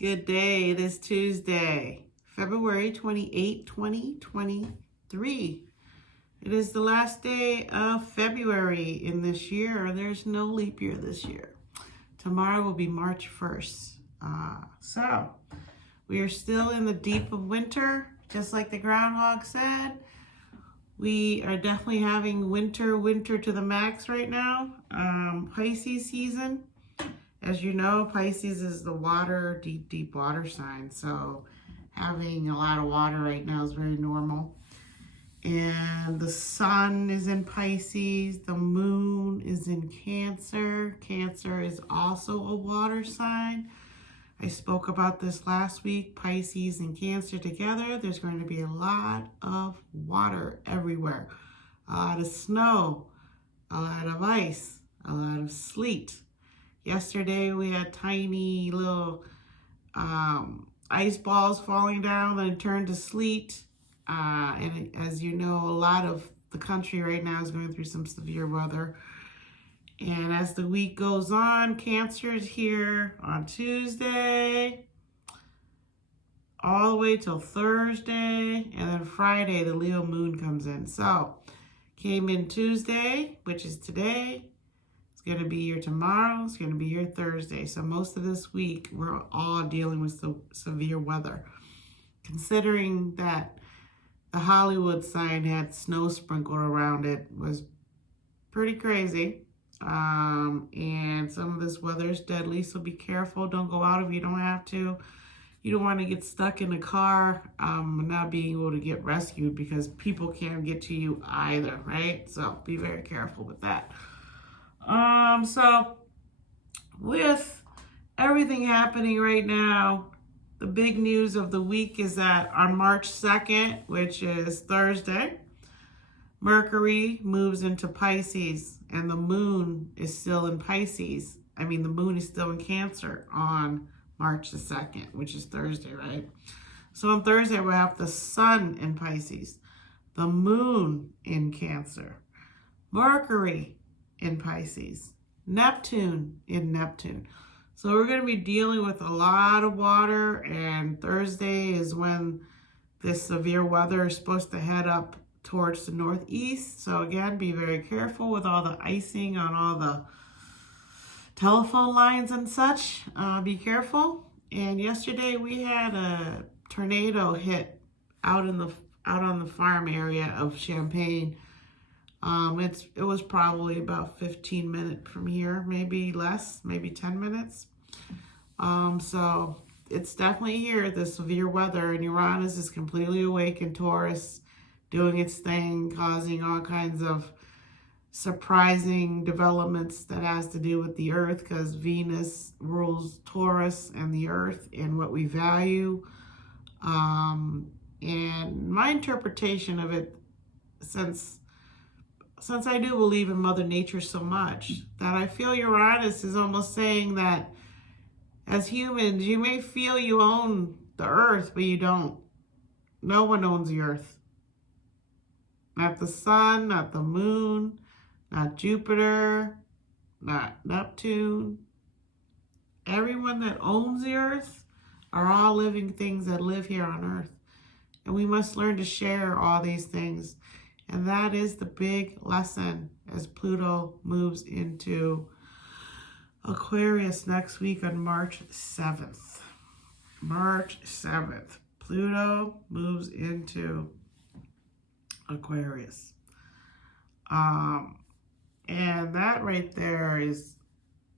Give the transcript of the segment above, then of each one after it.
Good day. It is Tuesday, February 28, 2023. It is the last day of February in this year. There's no leap year this year. Tomorrow will be March 1st. So we are still in the deep of winter, just like the groundhog said. We are definitely having winter to the max right now. Pisces season. As you know, Pisces is the water, deep water sign. So having a lot of water right now is very normal. And the sun is in Pisces. The moon is in Cancer. Cancer is also a water sign. I spoke about this last week. Pisces and Cancer together. There's going to be a lot of water everywhere. A lot of snow, a lot of ice, a lot of sleet. Yesterday we had tiny little ice balls falling down, then it turned to sleet. And as you know, a lot of the country right now is going through some severe weather. And as the week goes on, Cancer is here on Tuesday, all the way till Thursday, and then Friday the Leo moon comes in. So came in Tuesday, which is today. It's going to be here tomorrow. It's going to be here Thursday. So most of this week, we're all dealing with severe weather. Considering that the Hollywood sign had snow sprinkled around it was pretty crazy. And some of this weather is deadly, so be careful. Don't go out if you don't have to. You don't want to get stuck in a car, not being able to get rescued because people can't get to you either, right? So be very careful with that. So with everything happening right now, the big news of the week is that on March 2nd, which is Thursday, Mercury moves into Pisces and the moon is still in Pisces. The moon is still in Cancer on March the 2nd, which is Thursday, right? So on Thursday, we'll have the sun in Pisces, the moon in Cancer, Mercury in Pisces, Neptune in Neptune. So we're going to be dealing with a lot of water, and Thursday is when this severe weather is supposed to head up towards the northeast. So again, be very careful with all the icing on all the telephone lines and such. Be careful. And yesterday we had a tornado hit out on the farm area of Champaign. It was probably about 15 minutes from here, maybe less, maybe 10 minutes. So it's definitely here, the severe weather, and Uranus is completely awake in Taurus, doing its thing, causing all kinds of surprising developments that has to do with the earth, because Venus rules Taurus and the earth and what we value. And my interpretation of it, since I do believe in Mother Nature so much, that I feel Uranus is almost saying that as humans, you may feel you own the earth, but you don't. No one owns the earth. Not the sun, not the moon, not Jupiter, not Neptune. Everyone that owns the earth are all living things that live here on earth. And we must learn to share all these things. And that is the big lesson as Pluto moves into Aquarius next week on March 7th. March 7th, Pluto moves into Aquarius. And that right there is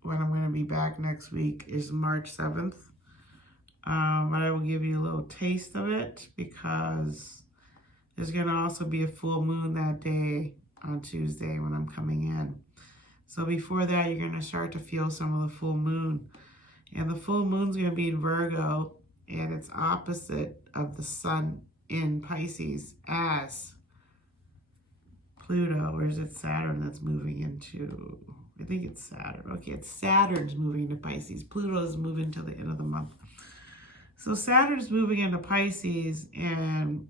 when I'm going to be back next week, is March 7th. But I will give you a little taste of it because there's going to also be a full moon that day on Tuesday when I'm coming in. So before that, you're going to start to feel some of the full moon. And the full moon's going to be in Virgo, and it's opposite of the sun in Pisces as Pluto. Or is it Saturn that's moving into, I think it's Saturn. Okay, it's Saturn's moving to Pisces. Pluto's moving to the end of the month. So Saturn's moving into Pisces, and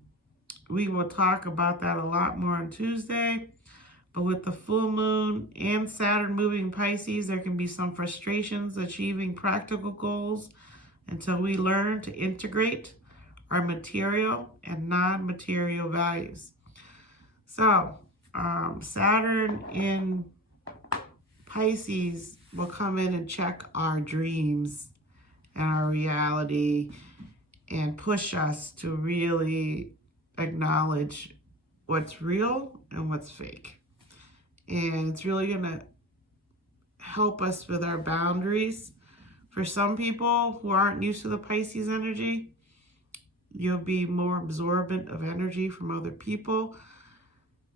we will talk about that a lot more on Tuesday. But with the full moon and Saturn moving Pisces, there can be some frustrations achieving practical goals. until we learn to integrate our material and non-material values. So, Saturn in Pisces will come in and check our dreams and our reality and push us to really acknowledge what's real and what's fake. And it's really going to help us with our boundaries. For some people who aren't used to the Pisces energy, you'll be more absorbent of energy from other people.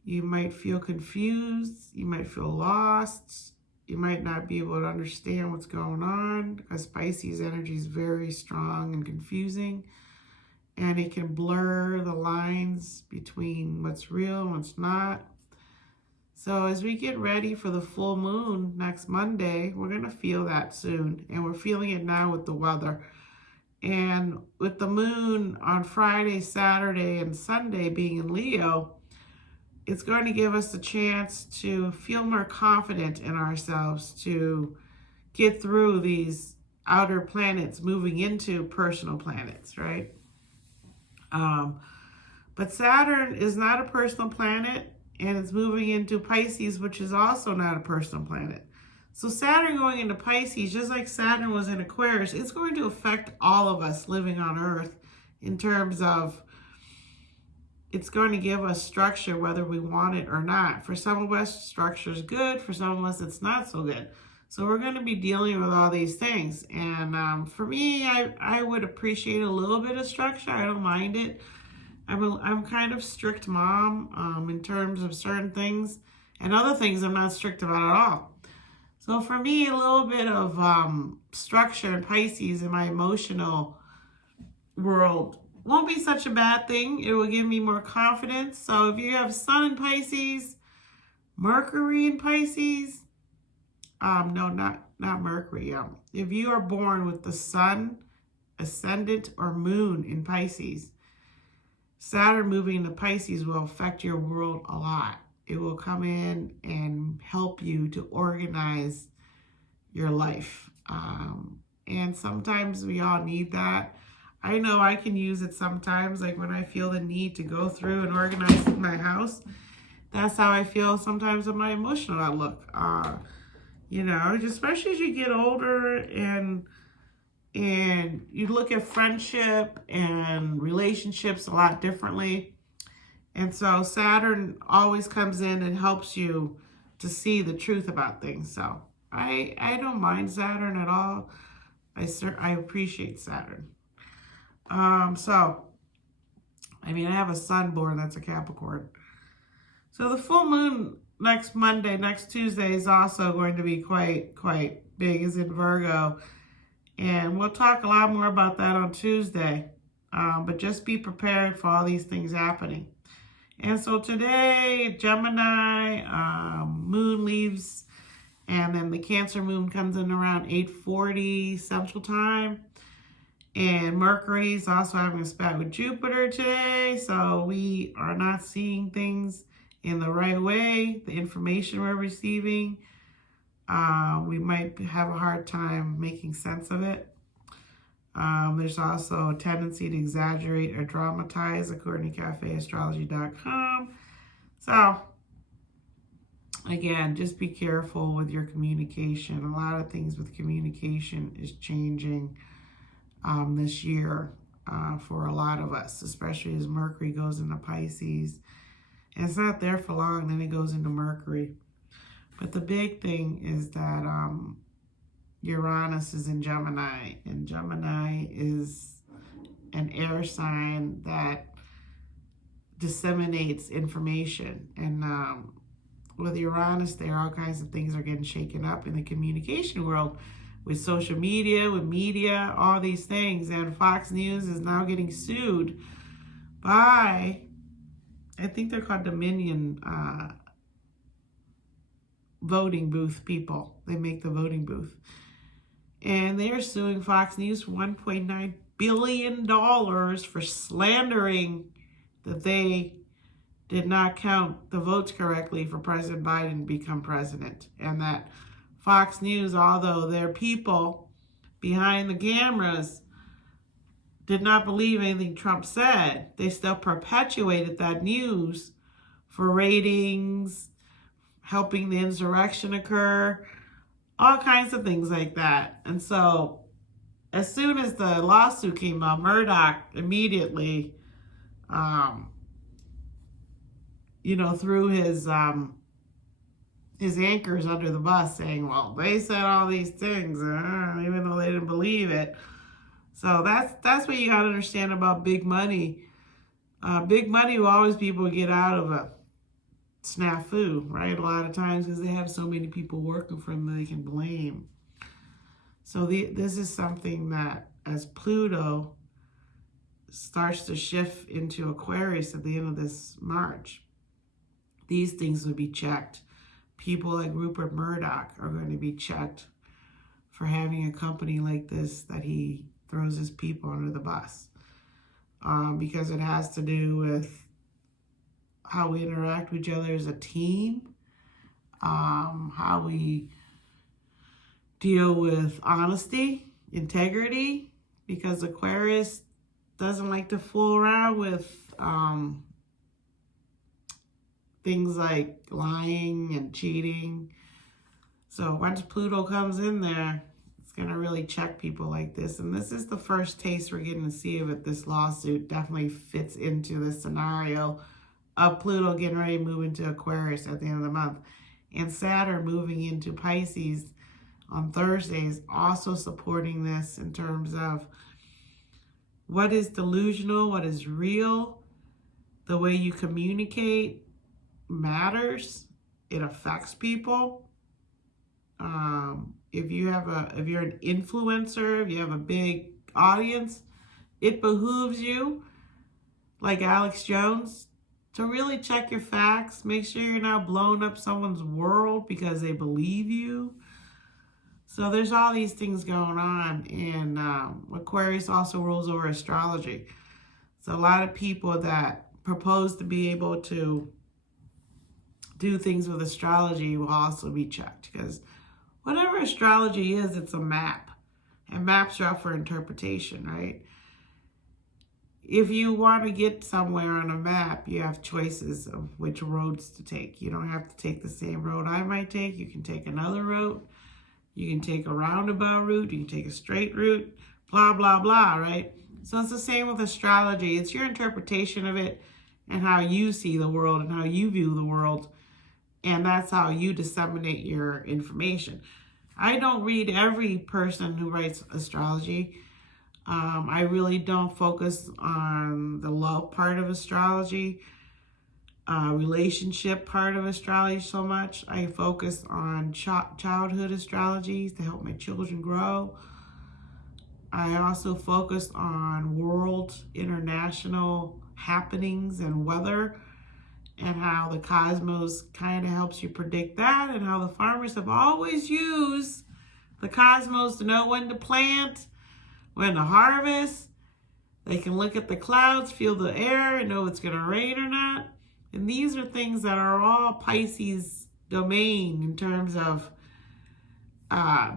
You might feel confused. You might feel lost. You might not be able to understand what's going on because Pisces energy is very strong and confusing. And it can blur the lines between what's real and what's not. So as we get ready for the full moon next Monday, we're going to feel that soon. And we're feeling it now with the weather. And with the moon on Friday, Saturday, and Sunday being in Leo, it's going to give us a chance to feel more confident in ourselves to get through these outer planets moving into personal planets, right? But Saturn is not a personal planet, and it's moving into Pisces, which is also not a personal planet. So Saturn going into Pisces, just like Saturn was in Aquarius, it's going to affect all of us living on Earth in terms of it's going to give us structure whether we want it or not. For some of us, structure is good. For some of us, it's not so good. So we're going to be dealing with all these things. And for me, I would appreciate a little bit of structure. I don't mind it. I'm kind of strict mom in terms of certain things. And other things I'm not strict about at all. So for me, a little bit of structure in Pisces in my emotional world won't be such a bad thing. It will give me more confidence. So if you have Sun in Pisces, Mercury in Pisces, no, not Mercury. If you are born with the Sun, Ascendant, or Moon in Pisces, Saturn moving into Pisces will affect your world a lot. It will come in and help you to organize your life. And sometimes we all need that. I know I can use it sometimes, like when I feel the need to go through and organize my house. That's how I feel sometimes with my emotional outlook. You know, especially as you get older and you look at friendship and relationships a lot differently. And so Saturn always comes in and helps you to see the truth about things. So I don't mind Saturn at all. I appreciate Saturn. So, I mean, I have a son born that's a Capricorn. So the full moon next Monday, next Tuesday is also going to be quite big. It's in Virgo. And we'll talk a lot more about that on Tuesday. But just be prepared for all these things happening. And so today, Gemini, moon leaves, and then the Cancer moon comes in around 8:40 Central Time. And Mercury is also having a spat with Jupiter today, so we are not seeing things in the right way. The information we're receiving, we might have a hard time making sense of it. There's also a tendency to exaggerate or dramatize, according to cafeastrology.com. So, again, just be careful with your communication. A lot of things with communication is changing this year for a lot of us, especially as Mercury goes into Pisces. And it's not there for long, then it goes into Mercury. But the big thing is that Uranus is in Gemini, and Gemini is an air sign that disseminates information. And with Uranus there, all kinds of things are getting shaken up in the communication world with social media, with media, all these things. And Fox News is now getting sued by, I think they're called Dominion voting booth people. They make the voting booth. And they are suing Fox News for $1.9 billion for slandering that they did not count the votes correctly for President Biden to become president. And that Fox News, although they're people behind the cameras, did not believe anything Trump said. They still perpetuated that news for ratings, helping the insurrection occur, all kinds of things like that. And so as soon as the lawsuit came out, Murdoch immediately, threw his anchors under the bus, saying, well, they said all these things, even though they didn't believe it. So that's what you got to understand about big money. Big money will always be able to get out of a snafu, right? A lot of times because they have so many people working for them that they can blame. So this is something that as Pluto starts to shift into Aquarius at the end of this March, these things will be checked. People like Rupert Murdoch are going to be checked for having a company like this that he throws his people under the bus. Because it has to do with how we interact with each other as a team, how we deal with honesty, integrity, because Aquarius doesn't like to fool around with things like lying and cheating. So once Pluto comes in there, it's going to really check people like this. And this is the first taste we're getting to see of it. This lawsuit definitely fits into this scenario of Pluto getting ready to move into Aquarius at the end of the month. And Saturn moving into Pisces on Thursday is also supporting this in terms of what is delusional, what is real, the way you communicate matters. It affects people. If you're an influencer, if you have a big audience, it behooves you, like Alex Jones, to really check your facts. Make sure you're not blowing up someone's world because they believe you. So there's all these things going on. And Aquarius also rules over astrology. So a lot of people that propose to be able to do things with astrology will also be checked, because whatever astrology is, it's a map. And maps are up for interpretation, right? If you want to get somewhere on a map, you have choices of which roads to take. You don't have to take the same road I might take. You can take another route. You can take a roundabout route. You can take a straight route, blah, blah, blah, right? So it's the same with astrology. It's your interpretation of it and how you see the world and how you view the world. And that's how you disseminate your information. I don't read every person who writes astrology. I really don't focus on the love part of astrology, relationship part of astrology so much. I focus on childhood astrology to help my children grow. I also focus on world, international happenings and weather, and how the cosmos kind of helps you predict that, and how the farmers have always used the cosmos to know when to plant, when to harvest. They can look at the clouds, feel the air, and know if it's going to rain or not. And these are things that are all Pisces domain in terms of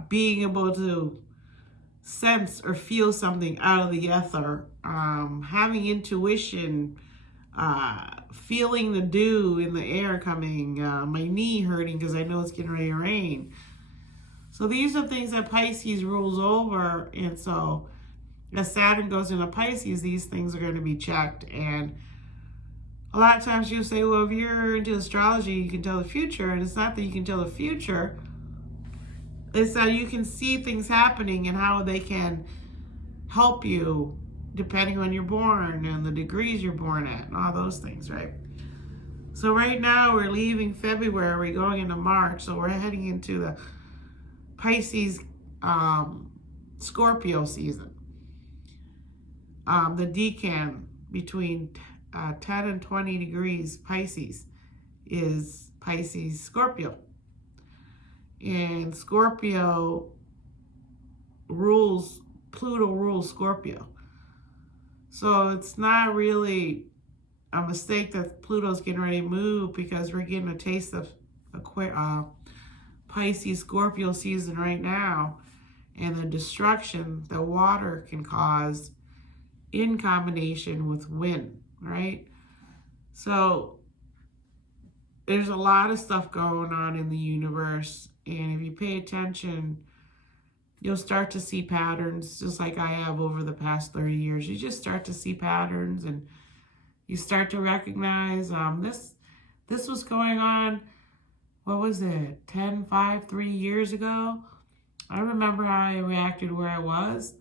being able to sense or feel something out of the ether, having intuition, feeling the dew in the air coming, my knee hurting because I know it's getting ready to rain. So these are things that Pisces rules over. And so as Saturn goes into Pisces, these things are going to be checked. And a lot of times you'll say, well, if you're into astrology, you can tell the future. And it's not that you can tell the future. It's that you can see things happening and how they can help you depending on you're born and the degrees you're born at and all those things, right? So right now we're leaving February, we're going into March. So we're heading into the Pisces Scorpio season. The decan between 10 and 20 degrees Pisces is Pisces Scorpio. And Scorpio rules, Pluto rules Scorpio. So it's not really a mistake that Pluto's getting ready to move, because we're getting a taste of Pisces Scorpio season right now, and the destruction that water can cause in combination with wind, right? So there's a lot of stuff going on in the universe, and if you pay attention, you'll start to see patterns, just like I have over the past 30 years. You just start to see patterns, and you start to recognize this was going on, what was it, 10, 5, 3 years ago? I remember how I reacted where I was,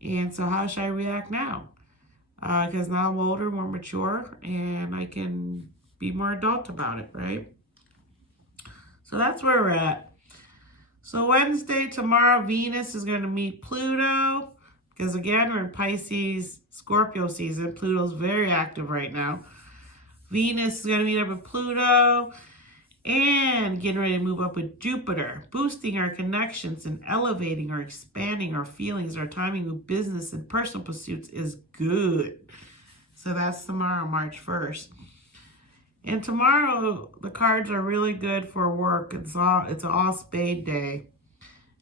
and so how should I react now? Because now I'm older, more mature, and I can be more adult about it, right? So that's where we're at. So Wednesday, tomorrow, Venus is going to meet Pluto, because again, we're in Pisces, Scorpio season. Pluto's very active right now. Venus is going to meet up with Pluto and getting ready to move up with Jupiter, boosting our connections and elevating or expanding our feelings. Our timing with business and personal pursuits is good. So that's tomorrow, March 1st. And tomorrow, the cards are really good for work. It's all spade day.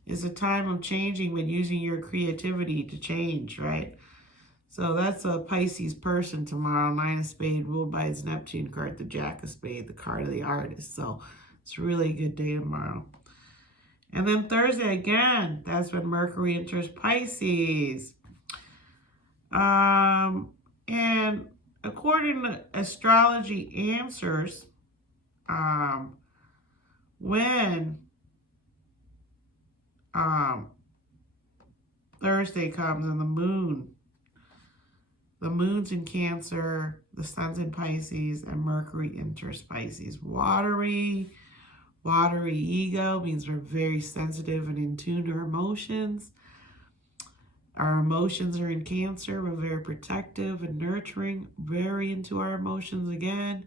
It's a time of changing, but using your creativity to change, right? So that's a Pisces person tomorrow. 9 of spade ruled by its Neptune card, the Jack of spade, the card of the artist. So it's a really good day tomorrow. And then Thursday, again, that's when Mercury enters Pisces. And according to astrology answers, when Thursday comes and the moon's in Cancer, the sun's in Pisces, and Mercury enters Pisces. Watery ego means we're very sensitive and in tune to our emotions. Our emotions are in Cancer. We're very protective and nurturing, very into our emotions again.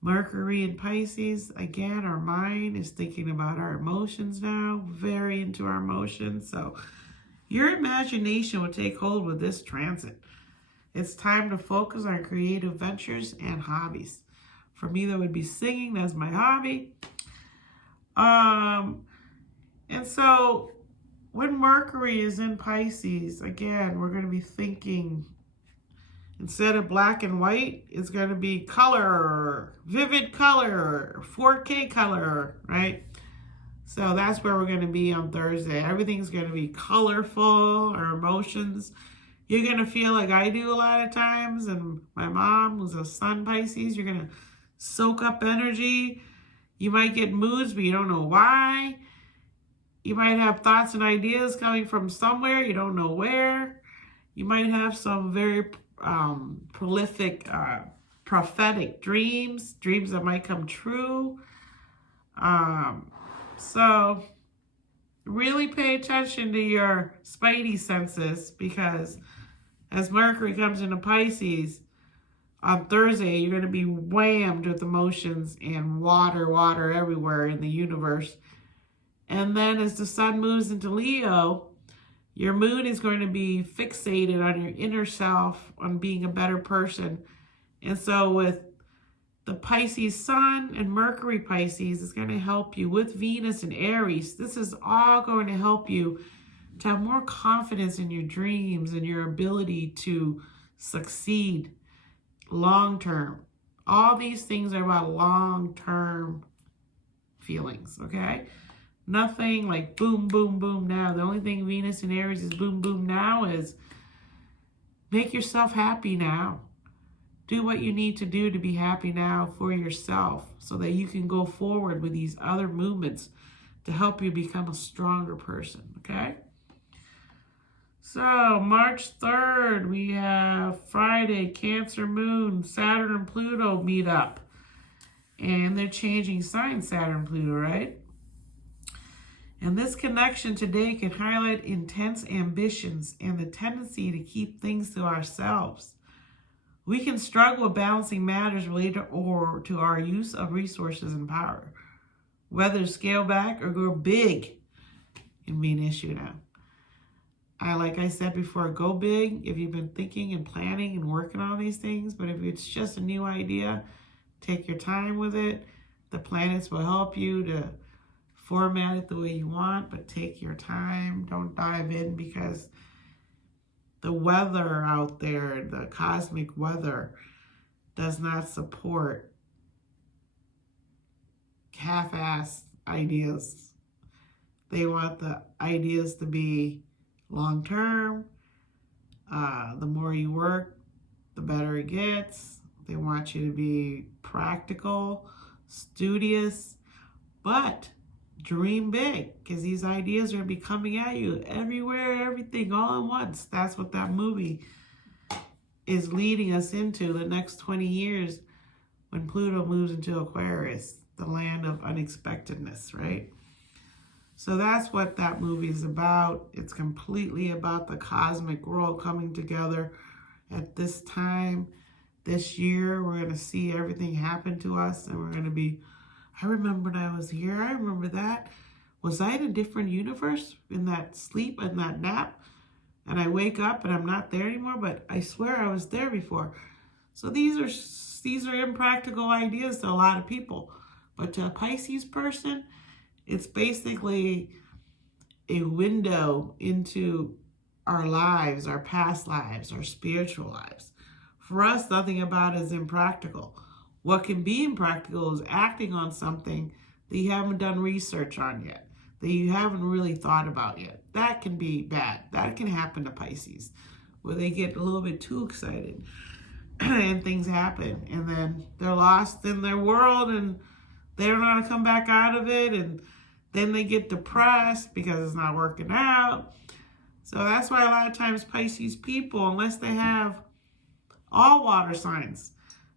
Mercury in Pisces, again, our mind is thinking about our emotions now, very into our emotions. So your imagination will take hold with this transit. It's time to focus on creative ventures and hobbies. For me, that would be singing. That's my hobby. And so when Mercury is in Pisces, again, we're going to be thinking, instead of black and white, it's going to be color, vivid color, 4K color, right? So that's where we're going to be on Thursday. Everything's going to be colorful, our emotions. You're going to feel like I do a lot of times, and my mom was a Sun Pisces. You're going to soak up energy. You might get moods, but you don't know why. You might have thoughts and ideas coming from somewhere, you don't know where. You might have some very prolific, prophetic dreams that might come true. So really pay attention to your spidey senses, because as Mercury comes into Pisces on Thursday, you're going to be whammed with emotions and water everywhere in the universe. And then as the sun moves into Leo, your mood is going to be fixated on your inner self, on being a better person. And so with the Pisces sun and Mercury Pisces, it's going to help you with Venus and Aries. This is all going to help you to have more confidence in your dreams and your ability to succeed long term. All these things are about long term feelings, okay? Nothing like boom, boom, boom now. The only thing Venus and Aries is boom, boom now is make yourself happy now. Do what you need to do to be happy now for yourself, so that you can go forward with these other movements to help you become a stronger person, okay? So March 3rd, we have Friday, Cancer moon, Saturn and Pluto meet up. And they're changing signs, Saturn and Pluto, right? And this connection today can highlight intense ambitions and the tendency to keep things to ourselves. We can struggle with balancing matters related to our use of resources and power. Whether to scale back or go big can be an issue now. Like I said before, go big if you've been thinking and planning and working on these things. But if it's just a new idea, take your time with it. The planets will help you to format it the way you want, but take your time. Don't dive in, because the weather out there, the cosmic weather, does not support half-assed ideas. They want the ideas to be long-term. The more you work, the better it gets. They want you to be practical, studious, but dream big, because these ideas are going to be coming at you everywhere, everything, all at once. That's what that movie is leading us into the next 20 years when Pluto moves into Aquarius, the land of unexpectedness, right? So that's what that movie is about. It's completely about the cosmic world coming together at this time. This year, we're going to see everything happen to us, and we're going to be, I remember when I was here, I remember that. Was I in a different universe in that sleep and that nap? And I wake up and I'm not there anymore, but I swear I was there before. So these are impractical ideas to a lot of people. But to a Pisces person, it's basically a window into our lives, our past lives, our spiritual lives. For us, nothing about it is impractical. What can be impractical is acting on something that you haven't done research on yet, that you haven't really thought about yet. That can be bad. That can happen to Pisces, where they get a little bit too excited and things happen, and then they're lost in their world and they don't know how to come back out of it, and then they get depressed because it's not working out. So that's why a lot of times Pisces people, unless they have all water signs,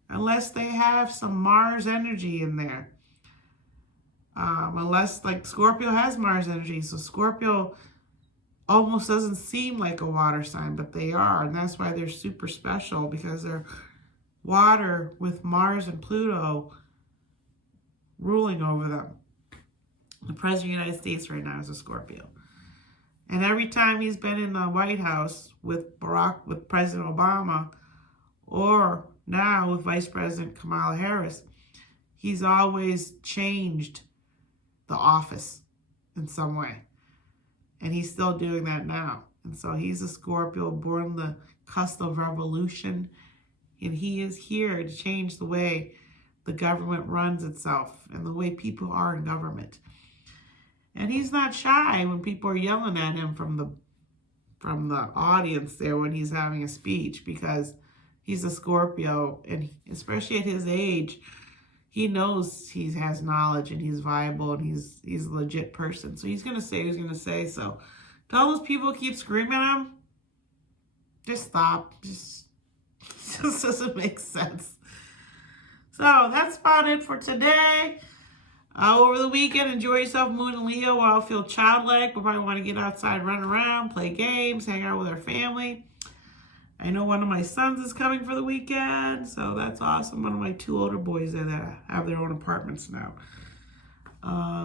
unless they have some Mars energy in there, unless like Scorpio has Mars energy, so Scorpio almost doesn't seem like a water sign, but they are, and that's why they're super special, because they're water with Mars and Pluto ruling over them. The President of the United States right now is a Scorpio. And every time he's been in the White House with President Obama, or now with Vice President Kamala Harris, he's always changed the office in some way. And he's still doing that now. And so he's a Scorpio born on the cusp of revolution. And he is here to change the way the government runs itself and the way people are in government. And he's not shy when people are yelling at him from the audience there when he's having a speech, because he's a Scorpio, and especially at his age, he knows he has knowledge and he's viable and he's a legit person. So he's going to say what he's going to say. So tell those people keep screaming at him, just stop. Just doesn't make sense. So that's about it for today. Over the weekend, enjoy yourself, Moon and Leo, while I feel childlike, but probably want to get outside, run around, play games, hang out with our family. I know one of my sons is coming for the weekend, so that's awesome. One of my 2 older boys that have their own apartments now.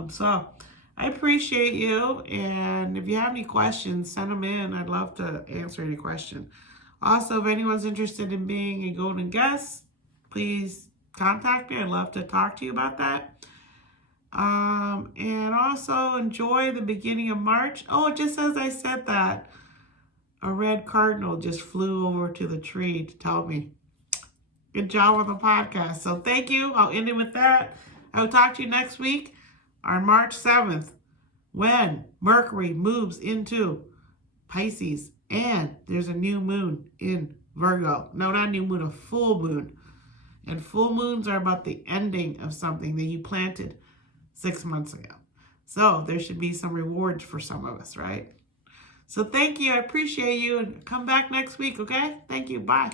So I appreciate you, and if you have any questions, send them in. I'd love to answer any question. Also, if anyone's interested in being a golden guest, please contact me. I'd love to talk to you about that. And also enjoy the beginning of March. Oh, just as I said that, a red cardinal just flew over to the tree to tell me. Good job on the podcast. So thank you. I'll end it with that. I will talk to you next week on March 7th, when Mercury moves into Pisces and there's a new moon in Virgo. No, not new moon, a full moon. And full moons are about the ending of something that you planted 6 months ago. So there should be some rewards for some of us, right? So thank you. I appreciate you. And come back next week, okay? Thank you. Bye.